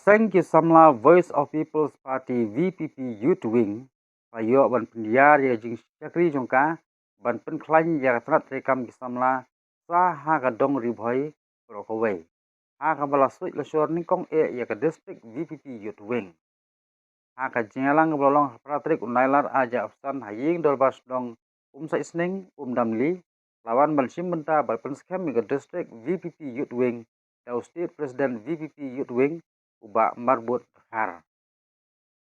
Aseng ki samla Voice of People's Party VPP Youth Wing payo ban pendiar ya jing chakri jongka ban penklan ya trat rekam ki samla sa ha ga dong ribhoi prokowai ha ga bala suit la shor ning kong ya ka district VPP Youth Wing ha ka jingalang bolong pratrik unailar aja afsan haying dolbas dong sa isning damli lawan balsim benta bal penskem ka district VPP Youth Wing da state president VPP Youth Wing uba marbut har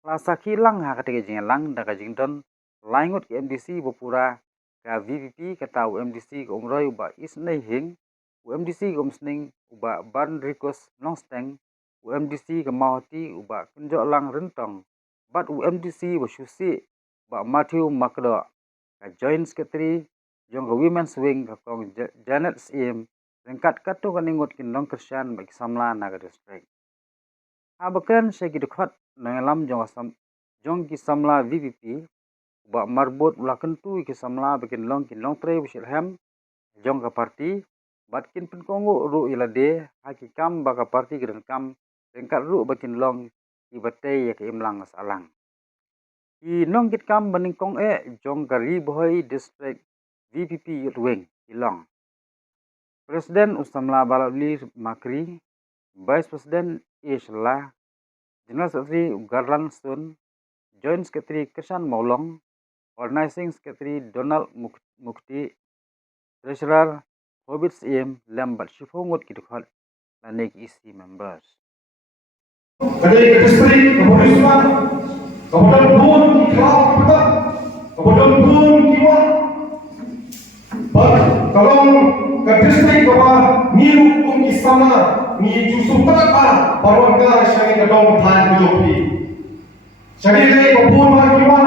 lasa kilang ha katiga jingalang da ka jington laingut ke MDC bopura ka VPP kata MDC ke umroi uba isnei hing MDC ke umsning uba ban rikos nongsteng MDC ke mauti uba kunjo lang rentong bat MDC bersyusi uba Matthew Makdo ka joint secretary jong ke women's wing ka kong Janet Sim rengkat katu kaningut kinong kersian bagi samla naga district abakan saya kidukhat nangalam jong ki samla VPP uba marbut ulah kentu ki samla bikin long tre bisilham jong ka parti batkin penkongu ru ilade hakikam baka parti gerenkam rengkat ru bikin long ki batei ya ke imlang masalang ki nong kit kam baningkong jong kari bohoi district VPP Youth Wing ilong Presiden Usamla Balabli Makri Vice President Isla General Secretary Garland Stone, Joint Secretary Kesan Maulong, Organizing Secretary Donald Mukti, Treasurer Hobbit Sim Lambat Shifongut Kidukhat, Lanik EC members. Kadai district kepolisian, kemudian pun dikelak kita, kemudian pun kiwa. Kalau ke distrik kepada ni hukum Islam ni justru terapa barukan syari kedong tahan kujopi. Syari lagi kepun bahagiwa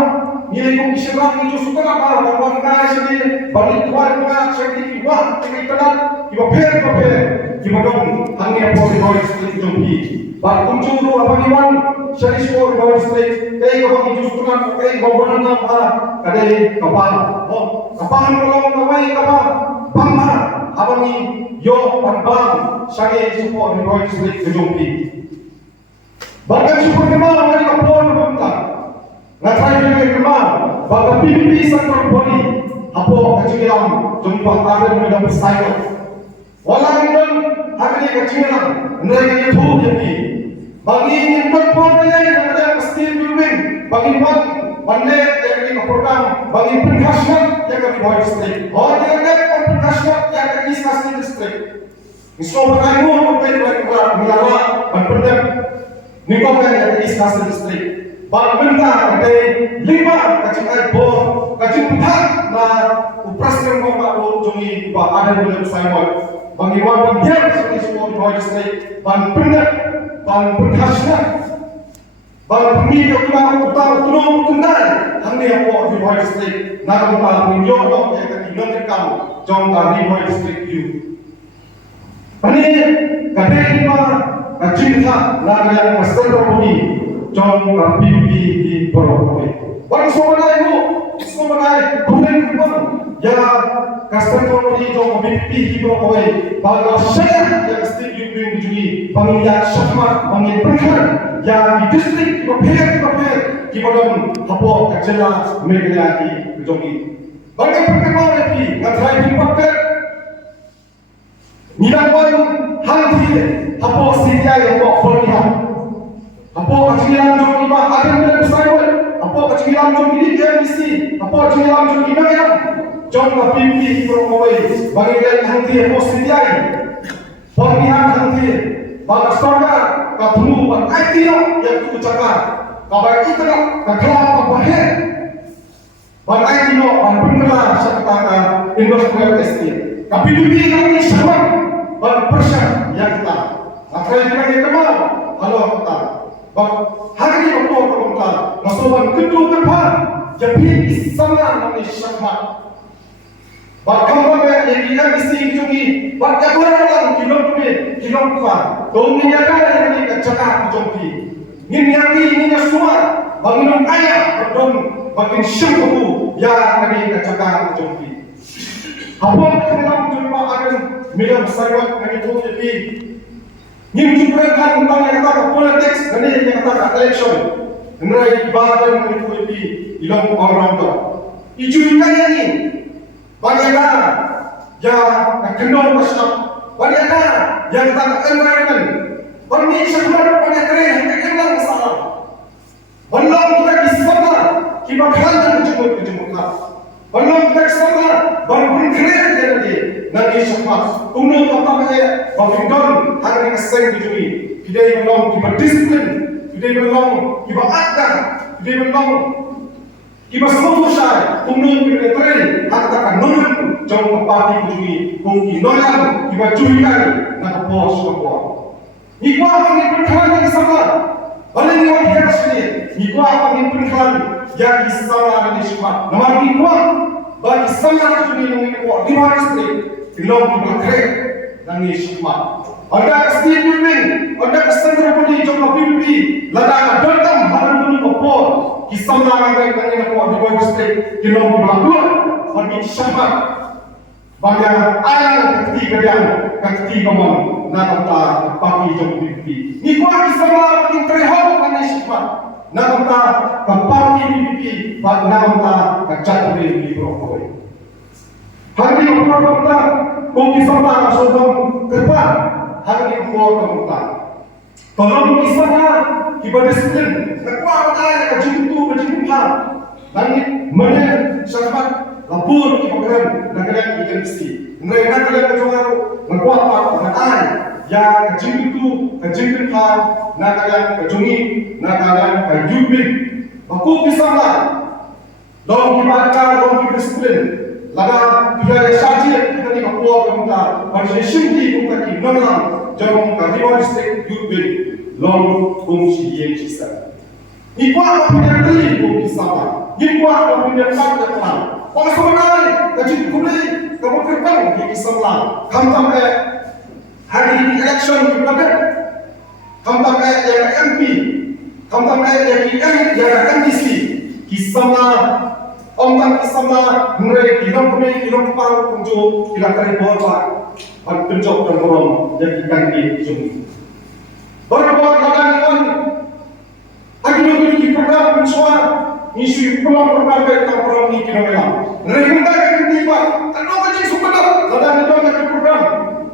ni hukum Islam ni justru terapa barukan syari balik kuat syari kiwa syari kedong kiwa per kiwa dong hangi apa kiwa distrik kujopi. Bakum juru apa kiwan syari syur kiwa distrik kiwa justru terapa kiwa apa kadai kapan kapan kalau kawai kapan bangma abang yo parbang syari support kiwa distrik kujopi. Bahkan support kemal hari kapon bangta ngatai dengan kemal bahkan PPP sektor boni apa kacilam jumpa tarik dengan bersaing walang dan hari kacilam mereka itu jadi bagi yang berpotensi ada mesti building bagi pandai yang di program bagi penghasilan yang di bawah distrik orang yang penghasilan yang di stasiun distrik semua kamu berperan melawan berperan nikahkan yang di stasiun distrik barbenta ada 5 kacang bor kacang putih na upraskan kau jongi ada dalam sahabat bagi orang biar seperti semua di bawah distrik berperan penghasilan bang pemilih kita utang turun kendal hanya apa di bawah distrik nak kita punya dok yang ketiga kamu jom di bawah distrik you ini kadang kita cinta nak yang master budi jom PPP di Boroboi bang semua itu kemudian kita ya customer budi jom PPP di Boroboi bang saya yang mesti diundi juga pemilihan syakmat pemilihan perkhidmatan yang di distrik kita dong apa kacela mereka di jogi bagi perkembangan lagi ngatai dipakai nilawan hati apa sidia yang bawa perlihat apa kecilan jogi bah ada yang bersaing apa kecilan jogi di KMC apa kecilan jogi mana jom PPP Boroboi bagi hati apa sidia perlihat hati bagi saudara ketemu dengan idea yang itu cakap kabar itu nak kelapa bahaya bagi idea orang pengelar serta industrial estate tapi dunia kami sama bagi persen yang kita akan kita kenal kalau kita bagi hari ini apa kita masalah kedua tempat jadi sangat manusia Bahkan yang kita mesti jungi, bahkan orang kilom kuat, dongin yang ada yang kita cakap jompi, ini semua, bangun ayah, berdom, bagian syukur yang kita cakap jompi. Apa yang kita jumpa akan milam sahabat yang itu jadi Nim juga kan tentang yang kata politics, dan yang kata election. Ngerai ibadah mengikuti ilmu all-rounder. Iju juga ini, bagaimana yang kendor masyarakat, bagaimana yang kata environment, bagi sebenarnya pada keren yang kenal masalah. Belum kita kisahnya, kita hantar kejemur-kejemurkan. Belum kita kisahnya, baru berkeren jadi nanti sempat. Umum pertamanya, bafindon hari keseng dijuni. Kita belum kita disiplin, kita belum kita akan, kita belum kita semuanya. Umum kita keren, harta kan nurun jauh kepati dijuni. Mungkin noyang kita cuikan nak bos kepala. Ikwa kami berkali yang sama. Balik ni orang hias ni. Ikwa kami berkali yang sama ni semua. Nama ikwa bagi sama ni ni ikwa. Di mana sini? Ilmu kita keren ni semua. Ada Steve Irwin, ada Cassandra Pudi, Jomla PPP, lada datang hari ini kopor. Kisah orang yang ni ikwa di mana sini? Ilmu kita keren bagi sama. Bagi ayam ketiga kawan nak kata pagi jom pipi. Ni kuat sama makin terhad dengan sifat. Nak kata pagi pipi, nak kata kacat beri berokoi. Hari ini orang kata kopi sama sebelum kerja. Hari ini orang kata tolong kisahnya kita disiplin. Nak kuat ayam kejimtu hal. Nanti mana sahabat lapor kita keren nak kalian ikan mesti. Mereka kalian berjuang membuat perkataan yang kejimtu hal nak kalian kejungi, nak kalian kejubin. Aku pisahlah. Dalam dibaca, dalam disiplin. Laga bila sahaja kita ni kapur kita, bagi sendiri kita ni menang. Jangan kita dibawa distrik jubin. Long fungsi yang sisa. Ikwa punya kali pun pisahlah. Ikwa punya kali terang. Orang sebenarnya kajik kulai kamu terbang di Islam. Kamu tak hari ini election di Belanda. Kamu tak yang MP. Kamu tak yang MDC. Kisahnya orang kisahnya mereka hilang pang kunjung hilang kari bawah. Penjok dan borong yang ikan di sini. Berbuat kadang-kadang lagi program mensuar isu pulang berbagai tempat ini kita memang. Mereka yang tiba, kalau kerja sudah, ada yang nak program,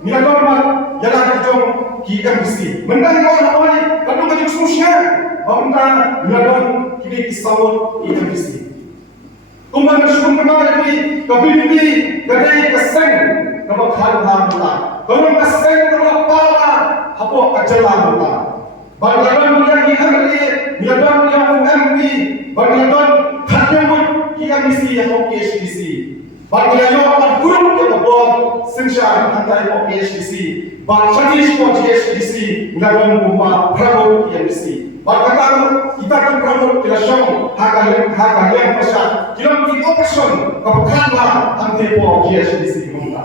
ni ada orang yang nak kerja KMC. Menang orang awal, kalau kerja sosial, orang ni ada kita kisah KMC. Tumpang sebelum kenal lagi, KPP, kadai keseng, kalau hal-hal kita. Kalau keseng kalau apa, apa ajalah kita. Bagaimana yang hari ni ada yang MP, bagaimana kadang kita mesti yang PhDC. Bagaimana grup yang buat senjata antar PhDC. Bagaimana semua PhDC dalam rumah Prabowo PhDC. Bagaimana kita kan Prabowo tidak sama harga yang besar. Kita di option kebukanlah antar PhDC kita.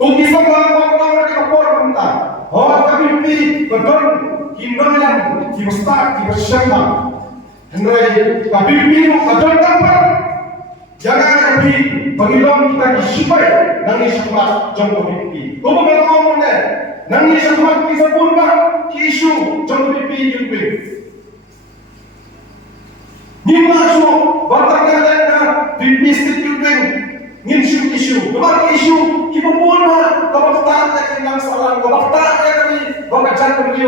Untuk semua orang yang berkorban, orang KPP betul. Kindoyan, Kibustak, Kibusyamba. Henry, KPP adon dapat. Jangan lagi pangilong kita disipay nang isipmat jong KPP. Kung mga na, nang isipmat kita pun ba, ki-issue jong KPP yung pin. Ni maso, batang kaya na, PPP yung pin. Ngin issue. Dapat issue, kipapun ba, dapat taat na kailang salang, dapat taat na kami, baka dyan kami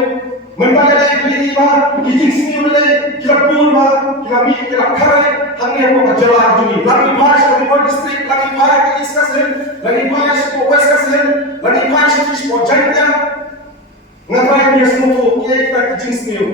Mentara ini ba, kijing sini boleh, kita pun ba, kita kare, hanya apa jalan juni. Lagi bahas ke Bogor distrik, lagi bahas ke East Kasih, lagi bahas ke West Kasih, lagi bahas ke Jakarta. Ngapain dia semua? Kita kijing sini.